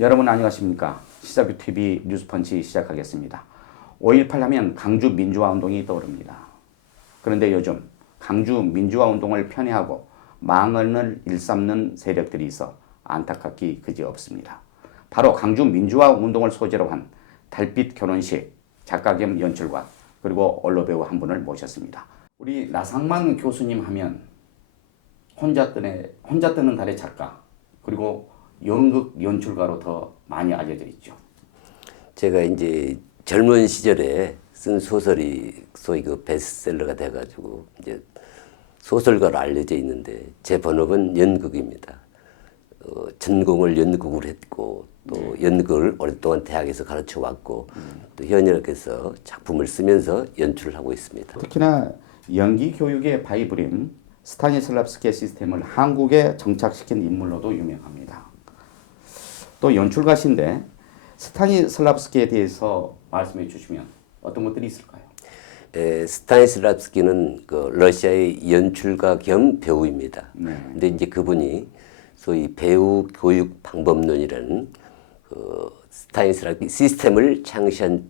여러분 안녕하십니까? 시사뷰TV 뉴스펀치 시작하겠습니다. 5.18 하면 강주 민주화 운동이 떠오릅니다. 그런데 요즘 강주 민주화 운동을 편애하고 망언을 일삼는 세력들이 있어 안타깝기 그지없습니다. 바로 강주 민주화 운동을 소재로 한 달빛 결혼식 작가 겸 연출가 그리고 언로배우 한 분을 모셨습니다. 우리 나상만 교수님 하면 혼자 뜨는 달의 작가 그리고 연극 연출가로 더 많이 알려져 있죠. 제가 이제 젊은 시절에 쓴 소설이 소위 그 베스트셀러가 돼가지고 이제 소설가로 알려져 있는데 제 본업은 연극입니다. 전공을 연극으로 했고 또 연극을 오랫동안 대학에서 가르쳐 왔고 또 현역에서 작품을 쓰면서 연출을 하고 있습니다. 특히나 연기 교육의 바이블인 스타니슬랍스키 시스템을 한국에 정착시킨 인물로도 유명합니다. 또 연출가신데 스타니슬랍스키에 대해서 말씀해 주시면 어떤 것들이 있을까요? 스타니슬랍스키는 그 러시아의 연출가 겸 배우입니다. 근데 이제 그분이 소위 배우 교육 방법론이라는 그 스타니슬랍스키 시스템을 창시한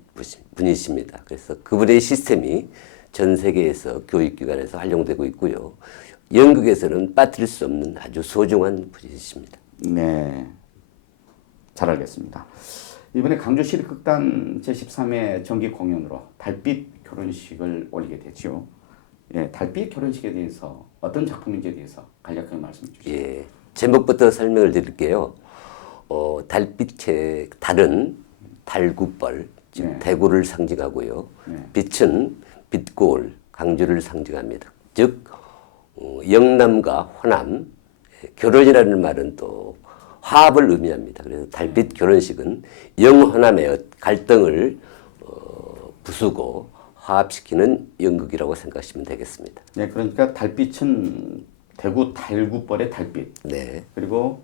분이십니다. 그래서 그분의 시스템이 전 세계에서 교육기관에서 활용되고 있고요. 연극에서는 빠뜨릴 수 없는 아주 소중한 분이십니다. 네, 잘 알겠습니다. 이번에 강주 시립극단 제13회 정기 공연으로 달빛 결혼식을 올리게 되죠. 예, 달빛 결혼식에 대해서 어떤 작품인지에 대해서 간략하게 말씀해 주시죠. 예, 제목부터 설명을 드릴게요. 달빛의 달은 달구벌, 즉 네. 대구를 상징하고요. 네. 빛은 빛고울, 강주를 상징합니다. 즉 영남과 호남, 결혼이라는 말은 또 화합을 의미합니다. 그래서 달빛 결혼식은 영호남의 갈등을 부수고 화합시키는 연극이라고 생각하시면 되겠습니다. 네, 그러니까 달빛은 대구 달구벌의 달빛. 네. 그리고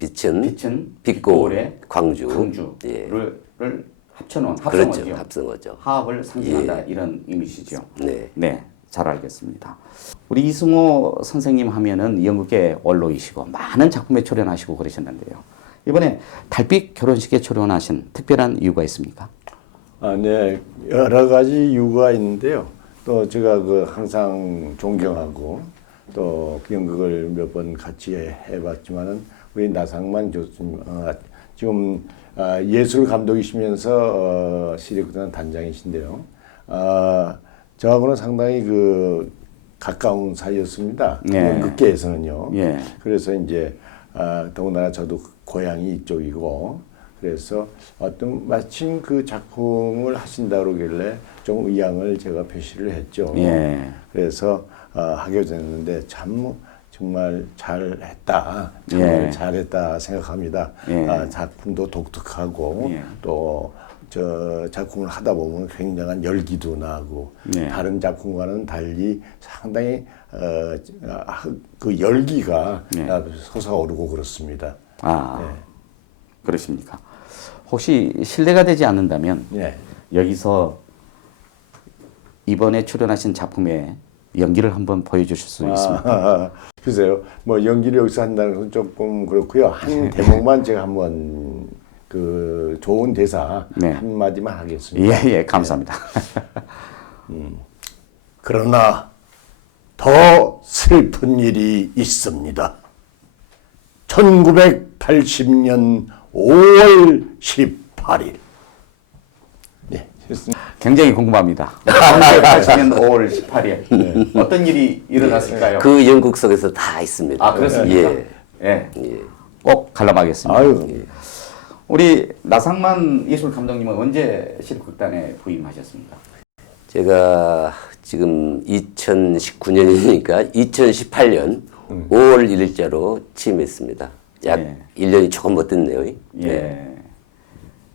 빛은 빛은 빛고울의 광주를 광주를 합쳐놓은 합성어죠. 그렇죠. 합성어죠. 화합을 상징한다 이런 의미시죠. 네. 네, 잘 알겠습니다. 우리 이승호 선생님 하면은 연극의 원로이시고 많은 작품에 출연하시고 그러셨는데요. 이번에 달빛 결혼식에 출연하신 특별한 이유가 있습니까? 네, 여러 가지 이유가 있는데요. 또 제가 그 항상 존경하고 또 연극을 몇 번 같이 해봤지만은 우리 나상만 교수님 지금 예술 감독이시면서 시립극단 단장이신데요. 저하고는 상당히 그 가까운 사이였습니다. 네. 연극계에서는요. 예. 그래서 이제 더군다나 저도 고향이 이쪽이고 그래서 어떤 마침 그 작품을 하신다 그러길래 좀 의향을 제가 표시를 했죠. 예. 그래서 하게 됐는데 참 정말 잘했다. 정말 예. 잘했다 생각합니다. 예. 작품도 독특하고 예. 또 저 작품을 하다 보면 굉장한 열기도 나고 예. 다른 작품과는 달리 상당히 그 열기가 예. 솟아오르고 그렇습니다. 그러십니까? 혹시 실례가 되지 않는다면 네. 여기서 이번에 출연하신 작품의 연기를 한번 보여주실 수 있습니까? 글쎄요. 뭐 연기를 여기서 한다는 건 조금 그렇고요. 한 대목만 제가 한번 그 좋은 대사 네. 한 마디만 하겠습니다. 예, 감사합니다. 그러나 더 슬픈 일이 있습니다. 1980년 5월 18일. 네, 좋습니다. 굉장히 궁금합니다. 1980년 5월 18일 어떤 일이 일어났을까요? 그 연극 속에서 다 있습니다. 그렇습니까? 예. 예. 예. 꼭 관람하겠습니다. 아유, 우리 나상만 예술 감독님은 언제 시립극단에 부임하셨습니까? 제가 지금 2019년이니까 2018년 5월 1일자로 취임했습니다. 약 예. 1년이 조금 못 됐네요. 예.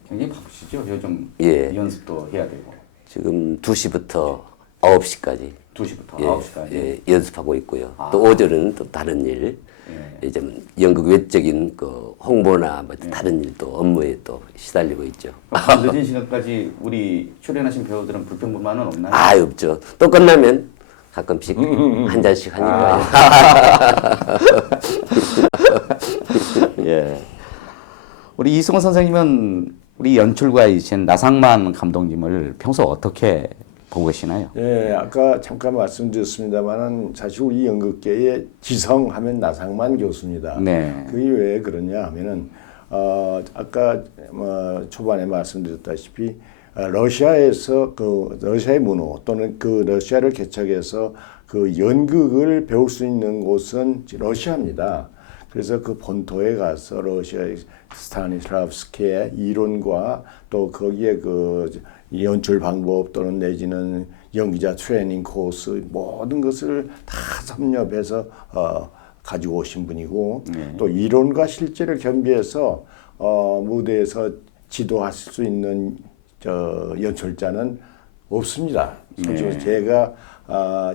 굉장히 바쁘시죠? 요즘 예. 연습도 해야 되고. 지금 2시부터 9시까지 2시부터 예, 9시까지. 예, 연습하고 있고요. 또 오전은 또 다른 일, 예. 좀 연극 외적인 그 홍보나 뭐 다른 일 또 업무에 또 시달리고 있죠. 밤 늦은 시간까지 우리 출연하신 배우들은 불평불만은 없나요? 아, 없죠. 또 끝나면 가끔씩 한 잔씩 하니까요. 예. 우리 이승호 선생님은 우리 연출가이신 나상만 감독님을 평소 어떻게 보고 계시나요? 예, 아까 잠깐 말씀드렸습니다만은 사실 우리 연극계의 지성하면 나상만 교수입니다. 네. 그게 왜 그러냐 하면은 아까 초반에 말씀드렸다시피 러시아에서 그 러시아의 문호 또는 그 러시아를 개척해서 그 연극을 배울 수 있는 곳은 러시아입니다. 그래서 그 본토에 가서 러시아의 스타니슬라브스키의 이론과 또 거기에 그 연출 방법 또는 내지는 연기자 트레이닝 코스 모든 것을 다 섭렵해서 가지고 오신 분이고 또 이론과 실제를 겸비해서 무대에서 지도하실 수 있는 연출자는 없습니다. 솔직히 제가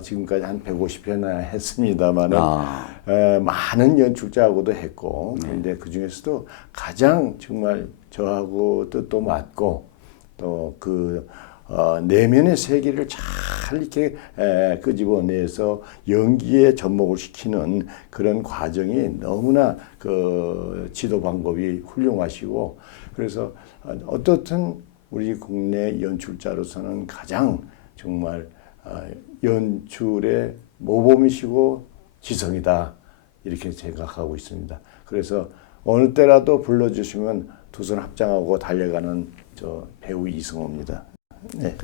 지금까지 한 150회나 했습니다만은 많은 연출자하고도 했고 그런데 그 중에서도 가장 정말 저하고 뜻도 맞고 또 그 내면의 세계를 잘 이렇게 끄집어내서 연기에 접목을 시키는 그런 과정이 너무나 그 지도 방법이 훌륭하시고 그래서 어떻든 우리 국내 연출자로서는 가장 정말 연출의 모범이시고 지성이다 이렇게 생각하고 있습니다. 그래서 어느 때라도 불러주시면 두 손 합장하고 달려가는 저 배우 이승호입니다. 네.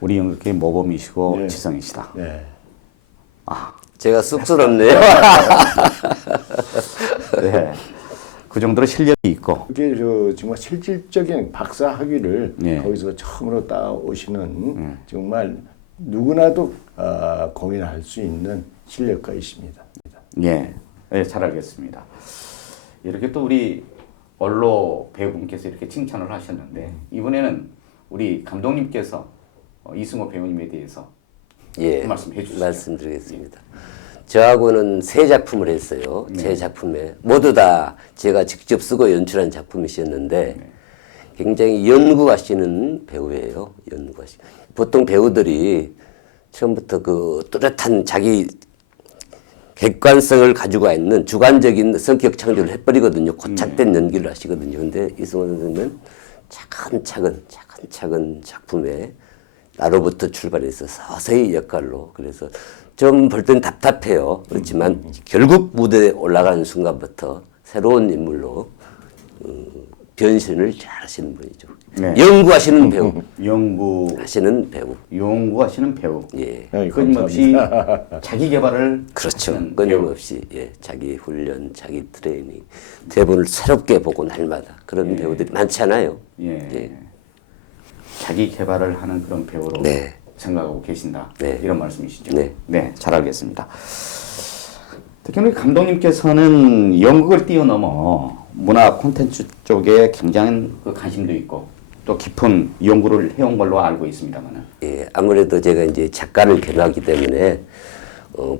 우리 연극계 모범이시고 네. 지성이시다. 네. 제가 쑥스럽네요. 네. 그 정도로 실력이 있고. 그게 정말 실질적인 박사 학위를 네. 거기서 처음으로 따오시는 정말 누구나도 공연할 수 있는 실력가이십니다. 예, 네, 잘 알겠습니다. 이렇게 또 우리 원로 배우분께서 이렇게 칭찬을 하셨는데 이번에는 우리 감독님께서 이승호 배우님에 대해서 예, 그 말씀 해주시죠. 말씀드리겠습니다. 저하고는 세 작품을 했어요. 제 작품에 모두 다 제가 직접 쓰고 연출한 작품이셨는데 굉장히 연구하시는 배우예요. 연구하시. 보통 배우들이 처음부터 그 뚜렷한 자기 객관성을 가지고 있는 주관적인 성격 창조를 해버리거든요. 고착된 연기를 하시거든요. 근데 이승호 선생님은 차근차근 작품에 나로부터 출발해서 서서히 역할로 그래서 좀 볼 땐 답답해요. 그렇지만 결국 무대에 올라가는 순간부터 새로운 인물로 변신을 잘 하시는 분이죠. 네. 연구하시는 배우. 연구하시는 배우. 예. 끊임없이 자기 개발을 그렇죠. 하시는 끊임없이 예, 자기 훈련, 자기 트레이닝, 대본을 새롭게 보고 날마다 그런 배우들이 많잖아요. 예. 자기 개발을 하는 그런 배우로 네. 생각하고 계신다. 네. 이런 말씀이시죠. 네. 네, 잘 알겠습니다. 특히 우리 감독님께서는 연극을 뛰어넘어 문화 콘텐츠 쪽에 굉장한 그 관심도 있고 또 깊은 연구를 해온 걸로 알고 있습니다만은. 예, 아무래도 제가 이제 작가를 겸하기 때문에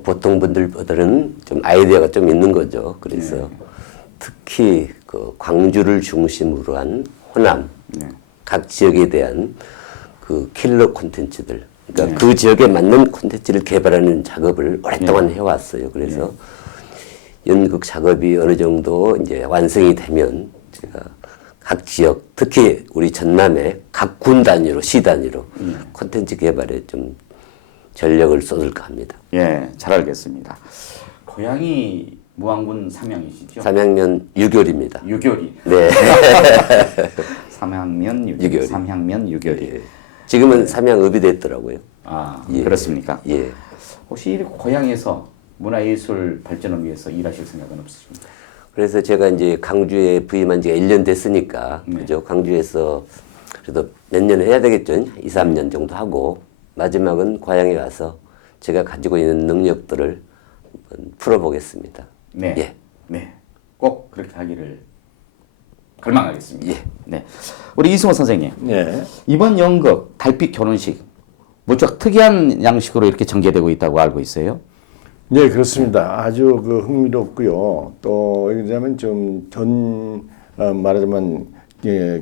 보통 분들보다는 좀 아이디어가 좀 있는 거죠. 그래서 특히 그 광주를 중심으로 한 호남 각 지역에 대한 그 킬러 콘텐츠들, 그러니까 그 지역에 맞는 콘텐츠를 개발하는 작업을 오랫동안 해왔어요. 그래서 연극 작업이 어느 정도 이제 완성이 되면 제가 각 지역, 특히 우리 전남의 각 군 단위로, 시 단위로 콘텐츠 개발에 좀 전력을 쏟을까 합니다. 예, 잘 알겠습니다. 고향이 무안군 삼양이시죠? 삼양면 유교리입니다. 유교리. 네. 삼양면 유교리. 유교리. 삼양면 유교리. 예. 지금은 삼양읍이 됐더라고요. 예. 그렇습니까? 예. 혹시 고향에서 문화예술 발전을 위해서 일하실 생각은 없으십니까? 그래서 제가 이제 강주에 부임한 지가 1년 됐으니까, 그죠? 강주에서 그래도 몇 년 해야 되겠죠? 2, 3년 정도 하고, 마지막은 고향에 가서 제가 가지고 있는 능력들을 한번 풀어보겠습니다. 네. 예. 네. 꼭 그렇게 하기를 갈망하겠습니다. 예. 네. 우리 이승호 선생님. 네. 이번 연극 달빛 결혼식 무척 특이한 양식으로 이렇게 전개되고 있다고 알고 있어요. 네, 그렇습니다. 아주 그 흥미롭고요. 또 왜냐하면 말하자면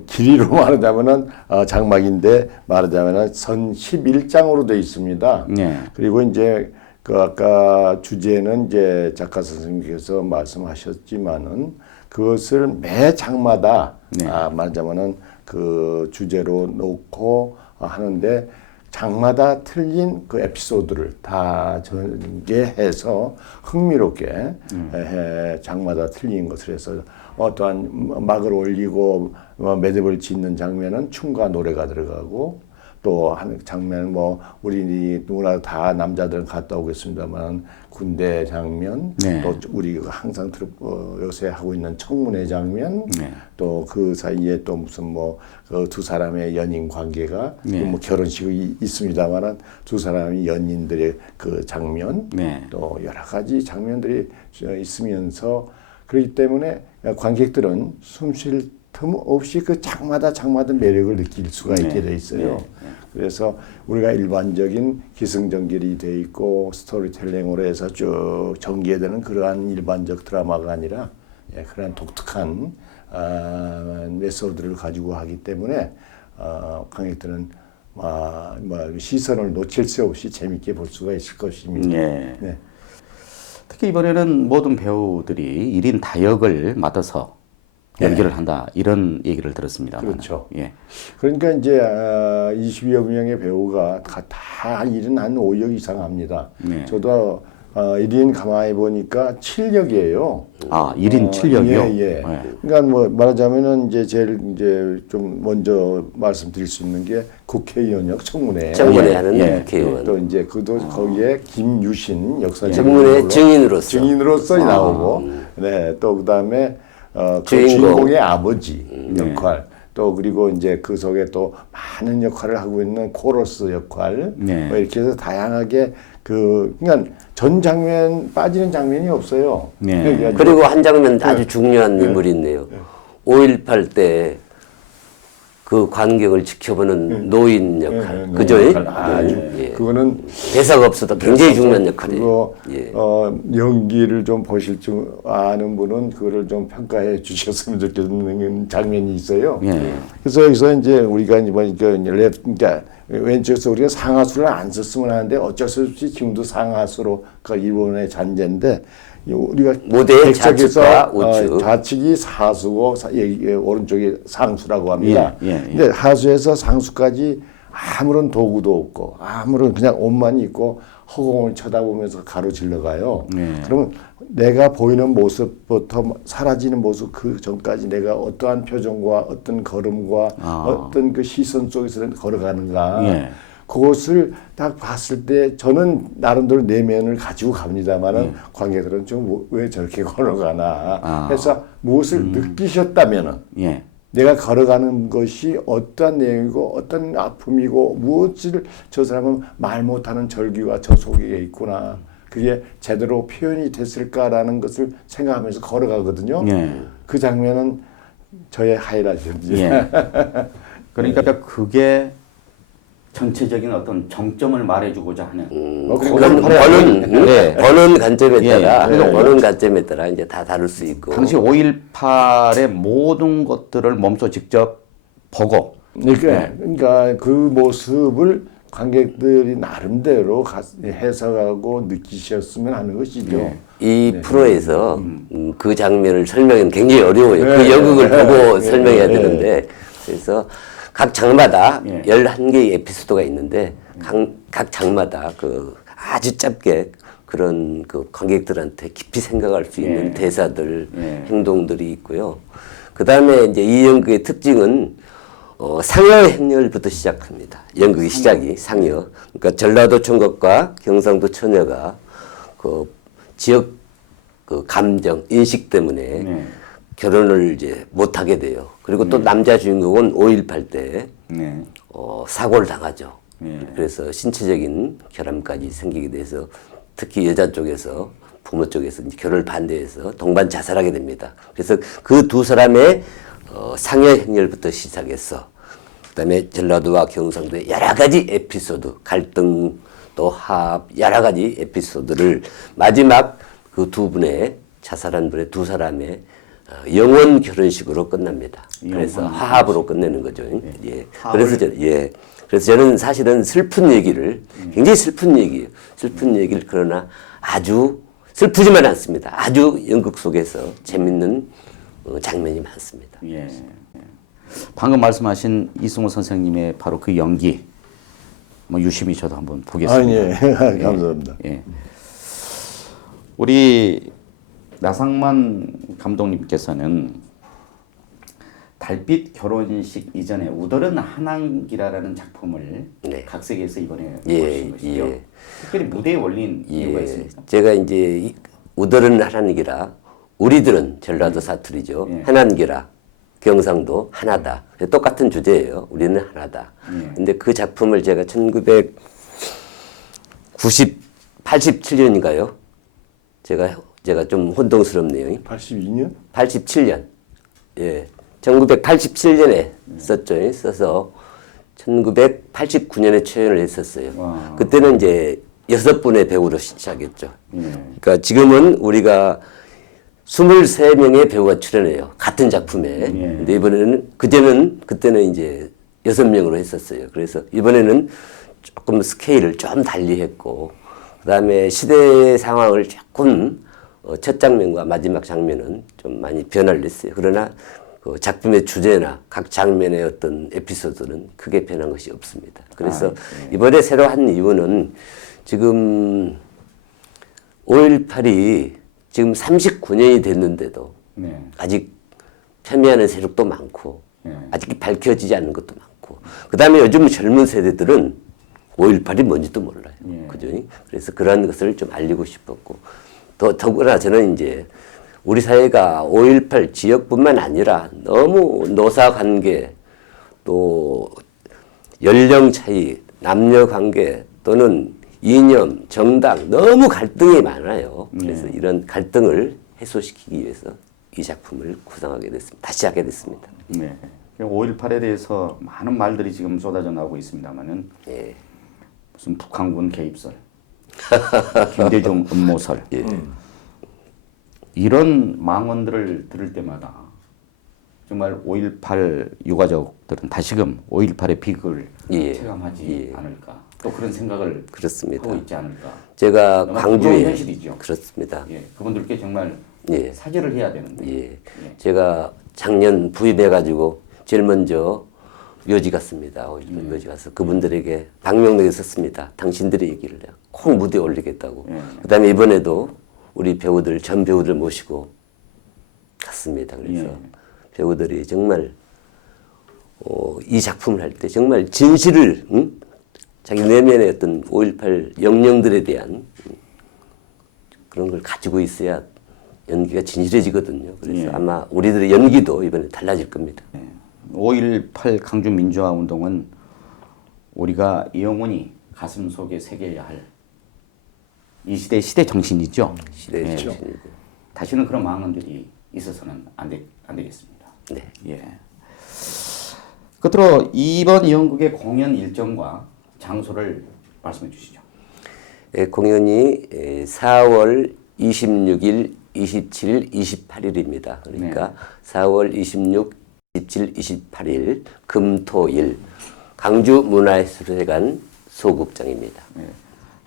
길이로 말하자면은 장막인데 말하자면은 선 11장으로 되어 있습니다. 네. 그리고 이제 그 아까 주제는 이제 작가 선생님께서 말씀하셨지만은 그것을 매 장마다 말하자면은 그 주제로 놓고 하는데 장마다 틀린 그 에피소드를 다 전개해서 흥미롭게 장마다 틀린 것을 해서 어떠한 막을 올리고 매듭을 짓는 장면은 춤과 노래가 들어가고 또 한 장면 뭐 우리 누구나 다 남자들은 갔다 오겠습니다만 군대 장면 또 우리가 항상 요새 하고 있는 청문회 장면 또 그 사이에 또 무슨 뭐 그 두 사람의 연인 관계가 뭐 결혼식이 있습니다만은 두 사람의 연인들의 그 장면 또 여러 가지 장면들이 있으면서 그렇기 때문에 관객들은 숨 쉴 틈 없이 그 장마다 매력을 느낄 수가 있게 돼 있어요. 그래서 우리가 일반적인 기승전결이 돼 있고 스토리텔링으로 해서 쭉 전개되는 그러한 일반적 드라마가 아니라 그러한 독특한 메소드를 가지고 하기 때문에 관객들은 시선을 놓칠 수 없이 재밌게 볼 수가 있을 것입니다. 네. 특히 이번에는 모든 배우들이 1인 다역을 맡아서 연기를 한다 이런 얘기를 들었습니다. 그렇죠. 그러니까 이제 20여 명의 배우가 다 일은 한 5역 이상 합니다. 저도 1인 가만히 보니까 7역이에요. 아, 1인 7역이요? 그러니까 뭐 말하자면은 이제 제일 이제 좀 먼저 말씀드릴 수 있는 게 국회의원 역 청문회 하는 국회의원. 또 이제 그도 거기에 김유신 역사님 청문회 증인으로서 나오고 또 그다음에 그 주인공의 아버지 역할 또 그리고 이제 그 속에 또 많은 역할을 하고 있는 코러스 역할 뭐 이렇게 해서 다양하게 그러니까 전 장면 빠지는 장면이 없어요. 그러니까 그리고 한 장면 아주 중요한 인물이 있네요. 5.18 때 그 관객을 지켜보는 노인 역할, 그죠? 아주 그거는 대사가 없어도 굉장히 중요한 역할이에요. 연기를 좀 보실 줄 아는 분은 그거를 좀 평가해 주셨으면 좋겠는 장면이 있어요. 그래서 여기서 이제 우리가 이제 그러니까 왼쪽에서 우리가 상하수를 안 썼으면 하는데 어쩔 수 없이 지금도 상하수로 그 일본의 잔재인데 우리가 무대의 좌측과 우측 좌측이 사수고 오른쪽이 상수라고 합니다. 근데 하수에서 상수까지 아무런 도구도 없고 아무런 그냥 옷만 입고 허공을 쳐다보면서 가로질러 가요. 그러면 내가 보이는 모습부터 사라지는 모습 그 전까지 내가 어떠한 표정과 어떤 걸음과 어떤 그 시선 속에서 걸어가는가 그것을 딱 봤을 때 저는 나름대로 내면을 가지고 갑니다만은 관객들은 좀 왜 저렇게 걸어가나 해서 무엇을 느끼셨다면은 내가 걸어가는 것이 어떠한 내용이고 어떤 아픔이고 무엇을 저 사람은 말 못하는 절규가 저 속에 있구나. 그게 제대로 표현이 됐을까라는 것을 생각하면서 걸어가거든요. 그 장면은 저의 하이라이트입니다. 그러니까 그게 전체적인 어떤 정점을 말해주고자 하는. 보는 관점에 따라 이제 다 다를 수 있고. 당시 5.18의 모든 것들을 몸소 직접 보고. 그러니까 그 모습을 관객들이 나름대로 해석하고 느끼셨으면 하는 것이죠. 이 프로에서 그 장면을 설명하기는 굉장히 어려워요. 그 연극을 보고 설명해야 되는데 그래서 각 장마다 11개의 에피소드가 있는데 각 장마다 그 아주 짧게 그런 그 관객들한테 깊이 생각할 수 있는 대사들, 행동들이 있고요. 그 다음에 이제 이 연극의 특징은 상여 행렬부터 시작합니다. 연극의 시작이 상여. 그러니까 전라도 총각과 경상도 처녀가 그 지역 그 감정, 인식 때문에 결혼을 이제 못하게 돼요. 그리고 또 남자 주인공은 5.18 때 사고를 당하죠. 그래서 신체적인 결함까지 생기게 돼서 특히 여자 쪽에서 부모 쪽에서 이제 결혼을 반대해서 동반 자살하게 됩니다. 그래서 그 두 사람의 상여 행렬부터 시작해서 그다음에 전라도와 경상도의 여러 가지 에피소드, 갈등 또 화합 여러 가지 에피소드를 마지막 그 두 분의 자살한 분의 두 사람의 영원 결혼식으로 끝납니다. 그래서 영원 화합으로 끝내는 거죠. 예. 화합을- 그래서 저는 사실은 슬픈 얘기를 굉장히 슬픈 얘기예요. 슬픈 얘기를 그러나 아주 슬프지만 않습니다. 아주 연극 속에서 재밌는 장면이 많습니다. 예. 방금 말씀하신 이승우 선생님의 바로 그 연기, 뭐 유심히 저도 한번 보겠습니다. 예. 감사합니다. 예. 우리 나상만 감독님께서는 달빛 결혼식 이전에 우더른 한항기라라는 작품을 네. 각색해서 이번에 예, 보신 것이죠. 예. 특별히 무대에 올린 이유가 있습니까? 제가 이제 우더른 하나님이라 우리들은 전라도 사투리죠. 예. 하나님이라 경상도 하나다. 똑같은 주제예요. 우리는 하나다. 예. 근데 그 작품을 제가 87년인가요? 제가 좀 혼동스럽네요. 82년? 87년. 예. 1987년에 썼죠. 써서 1989년에 초연을 했었어요. 와. 그때는 이제 6분의 배우로 시작했죠. 예. 그러니까 지금은 우리가 23명의 배우가 출연해요. 같은 작품에. 예. 근데 이번에는 그때는 이제 6명으로 했었어요. 그래서 이번에는 조금 스케일을 좀 달리 했고, 그 다음에 시대 상황을 조금 첫 장면과 마지막 장면은 좀 많이 변화를 냈어요. 그러나 그 작품의 주제나 각 장면의 어떤 에피소드는 크게 변한 것이 없습니다. 그래서 이번에 새로 한 이유는 지금 5.18이 지금 39년이 됐는데도 네. 아직 폄훼하는 세력도 많고 네. 아직 밝혀지지 않는 것도 많고 그 다음에 요즘 젊은 세대들은 5.18이 뭔지도 몰라요. 예. 그죠? 그래서 그런 것을 좀 알리고 싶었고 더구나 저는 이제 우리 사회가 5.18 지역뿐만 아니라 너무 노사 관계 또 연령 차이, 남녀 관계 또는 이념, 정당 너무 갈등이 많아요. 그래서 이런 갈등을 해소시키기 위해서 이 작품을 구상하게 됐습니다. 다시 하게 됐습니다. 네. 5.18에 대해서 많은 말들이 지금 쏟아져 나오고 있습니다만은 예. 무슨 북한군 개입설, 김대중 음모설, 이런 망언들을 들을 때마다 정말 5.18 유가족들은 다시금 5.18의 비극을 예. 체감하지 않을까, 또 그런 생각을 그렇습니다. 하고 있지 않을까. 제가 너무 광주에 무거운 현실이죠. 그렇습니다. 예, 그분들께 정말 예. 사죄를 해야 되는데. 예. 제가 작년 부임해가지고 제일 먼저 묘지 갔습니다. 묘지 가서 그분들에게 방명록에 썼습니다. 당신들의 얘기를 꼭 무대에 올리겠다고. 그다음에 이번에도 우리 배우들 전 배우들 모시고 갔습니다. 그래서 배우들이 정말 이 작품을 할 때 정말 진실을 자기 내면의 어떤 5.18 영령들에 대한 그런 걸 가지고 있어야 연기가 진실해지거든요. 그래서 아마 우리들의 연기도 이번에 달라질 겁니다. 5.18 강주 민주화 운동은 우리가 영원히 가슴 속에 새겨야 할 이 시대의 시대 정신이죠. 시대의 예. 정신이고. 다시는 그런 망언들이 있어서는 안 되겠습니다. 네. 예. 끝으로 이번 연극의 공연 일정과 장소를 말씀해 주시죠. 예, 공연이 4월 26일, 27일, 28일입니다. 그러니까 4월 26, 27, 28일 금토일 강주문화예술회관 소극장입니다. 예.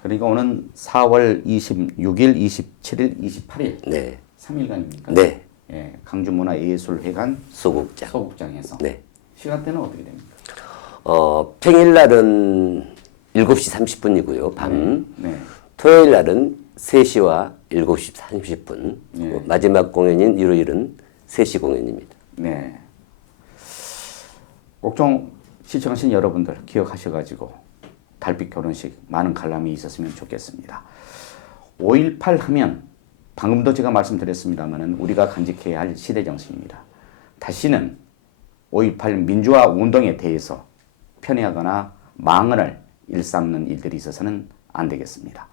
그러니까 오는 4월 26일, 27일, 28일 네. 3일간입니까? 네. 예. 강주문화예술회관 소극장. 소극장에서 네. 시간대는 어떻게 됩니까? 평일날은 7시 30분이고요. 밤. 네. 토요일 날은 3시와 7시 30분. 네. 마지막 공연인 일요일은 3시 공연입니다. 네. 꼭 좀 시청하신 여러분들 기억하셔가지고 달빛 결혼식 많은 관람이 있었으면 좋겠습니다. 5.18 하면 방금도 제가 말씀드렸습니다만은 우리가 간직해야 할 시대 정신입니다. 다시는 5.18 민주화 운동에 대해서 편애하거나 망언을 일삼는 일들이 있어서는 안 되겠습니다.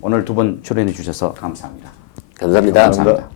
오늘 두 분 출연해 주셔서 감사합니다. 감사합니다. 감사합니다.